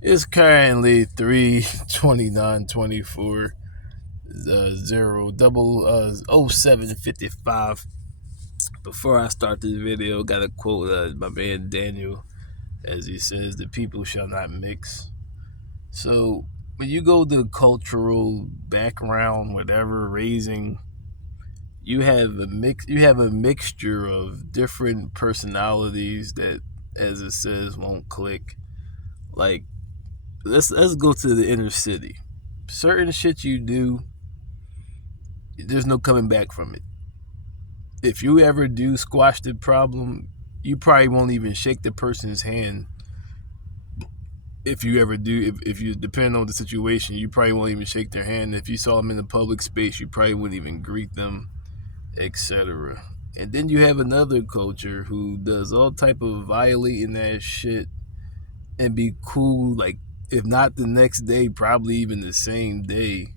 It's currently 3:29:24 0 double 07:55. Before I start this video, got to quote my man Daniel, as he says, "The people shall not mix." So when you go to cultural background, whatever raising, you have a mix. You have a mixture of different personalities that, as it says, won't click. Like let's go to the inner city. Certain shit you do, there's no coming back from it. If you ever do squash the problem, you probably won't even shake the person's hand. If you ever do, if you depend on the situation, you probably won't even shake their hand. If you saw them in the public space, you probably wouldn't even greet them, etc. And then you have another culture who does all type of violating that shit and be cool, like if not the next day, probably even the same day.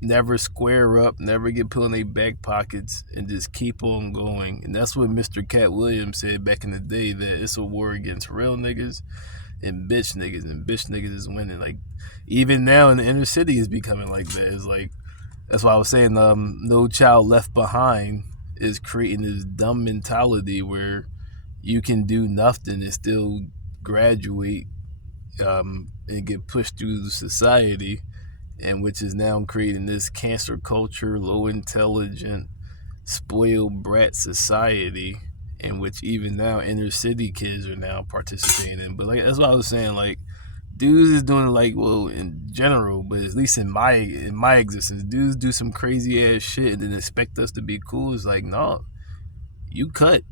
Never square up, never get put in their back pockets, and just keep on going. And that's what Mr. Cat Williams said back in the day, that it's a war against real niggas and bitch niggas is winning. Like even now in the inner city is becoming like that. It's like that's why I was saying No Child Left Behind is creating this dumb mentality where you can do nothing and still graduate and get pushed through society, and which is now creating this cancer culture, low intelligent, spoiled brat society, in which even now inner city kids are now participating in. But like that's what I was saying, like dudes is doing like, well, in general, but at least in my existence, dudes do some crazy ass shit and then expect us to be cool. It's like, no, you cut.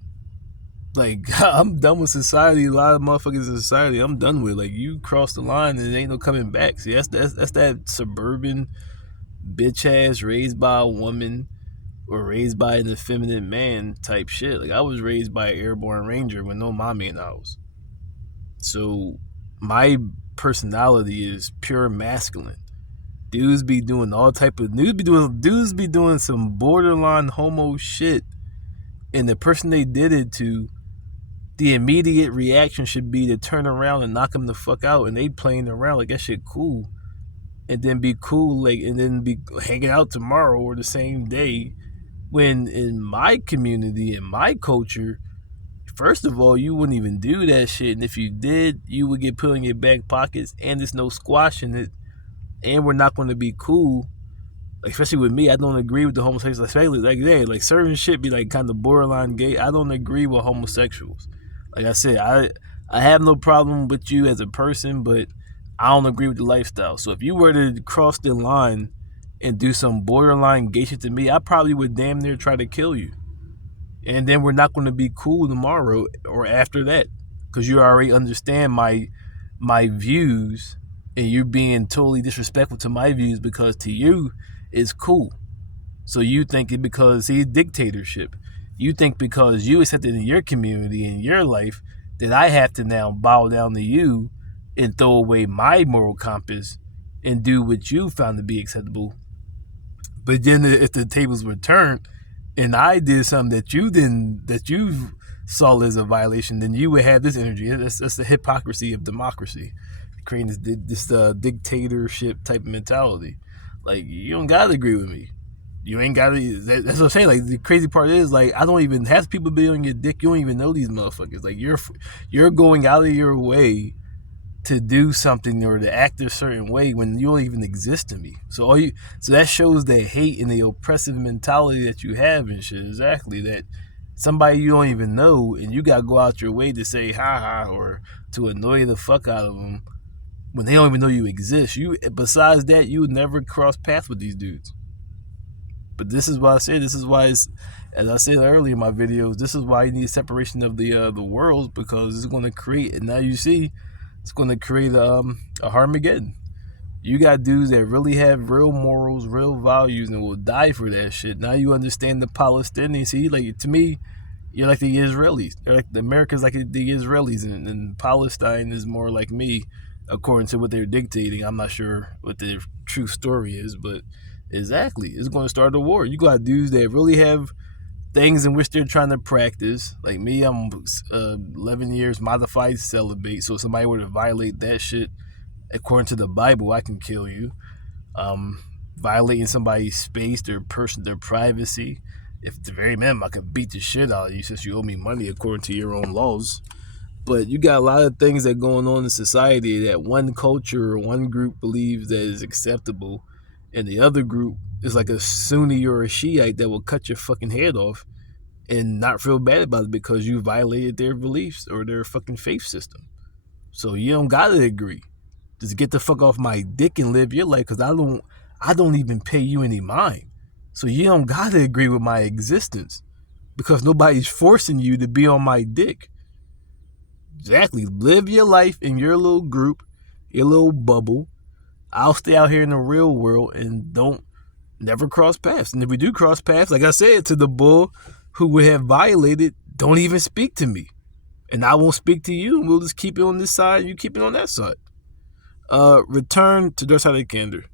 Like I'm done with society. A lot of motherfuckers in society, I'm done with. Like you cross the line and there ain't no coming back. See, that's that suburban bitch ass raised by a woman or raised by an effeminate man type shit. Like I was raised by an airborne ranger with no mommy in the house. So my personality is pure masculine. Dudes be doing all type of dudes be doing some borderline homo shit, and the person they did it to, the immediate reaction should be to turn around and knock them the fuck out, and they playing around like that shit cool, and then be cool, like, and then be hanging out tomorrow or the same day. When in my community, in my culture, first of all, you wouldn't even do that shit, and if you did, you would get put in your back pockets, and there's no squashing it, and we're not going to be cool. Like, especially with me, I don't agree with the homosexuals. Especially like like certain shit be like kind of borderline gay. I don't agree with homosexuals. Like I said, I have no problem with you as a person, but I don't agree with the lifestyle. So if you were to cross the line and do some borderline gay shit to me, I probably would damn near try to kill you. And then we're not going to be cool tomorrow or after that, because you already understand my views, and you're being totally disrespectful to my views because to you it's cool. So you think it because he's dictatorship. You think because you accepted in your community, in your life, that I have to now bow down to you and throw away my moral compass and do what you found to be acceptable. But then if the tables were turned and I did something that you saw as a violation, then you would have this energy. That's the hypocrisy of democracy, creating this dictatorship type of mentality. Like, you don't gotta agree with me. You ain't gotta. That's what I'm saying. Like, the crazy part is, like, I don't even have people be on your dick. You don't even know these motherfuckers. Like, you're going out of your way to do something or to act a certain way when you don't even exist to me. So that shows the hate and the oppressive mentality that you have and shit. Exactly, that somebody you don't even know and you gotta go out your way to say ha ha or to annoy the fuck out of them when they don't even know you exist. Besides that, you would never cross paths with these dudes. But this is why I say, this is why it's, as I said earlier in my videos, this is why you need separation of the worlds, because it's going to create, and now you see, it's going to create a Armageddon. You got dudes that really have real morals, real values, and will die for that shit. Now you understand the Palestinians. See, like, to me, you're like the Israelis. They're like the Americans, like the Israelis, and Palestine is more like me, according to what they're dictating. I'm not sure what the true story is, but exactly, it's going to start a war. You got dudes that really have things in which they're trying to practice. Like me, I'm 11 years modified celibate. So if somebody were to violate that shit, according to the Bible, I can kill you. Violating somebody's space, their privacy. If the very minimum, I can beat the shit out of you since you owe me money according to your own laws. But you got a lot of things that are going on in society that one culture or one group believes that is acceptable, and the other group is like a Sunni or a Shiite that will cut your fucking head off and not feel bad about it because you violated their beliefs or their fucking faith system. So you don't gotta agree. Just get the fuck off my dick and live your life, because I don't even pay you any mind. So you don't gotta agree with my existence because nobody's forcing you to be on my dick. Exactly. Live your life in your little group, your little bubble. I'll stay out here in the real world and don't never cross paths. And if we do cross paths, like I said to the bull who would have violated, don't even speak to me. And I won't speak to you, and we'll just keep it on this side and you keep it on that side. Return to Dark Side of Candor.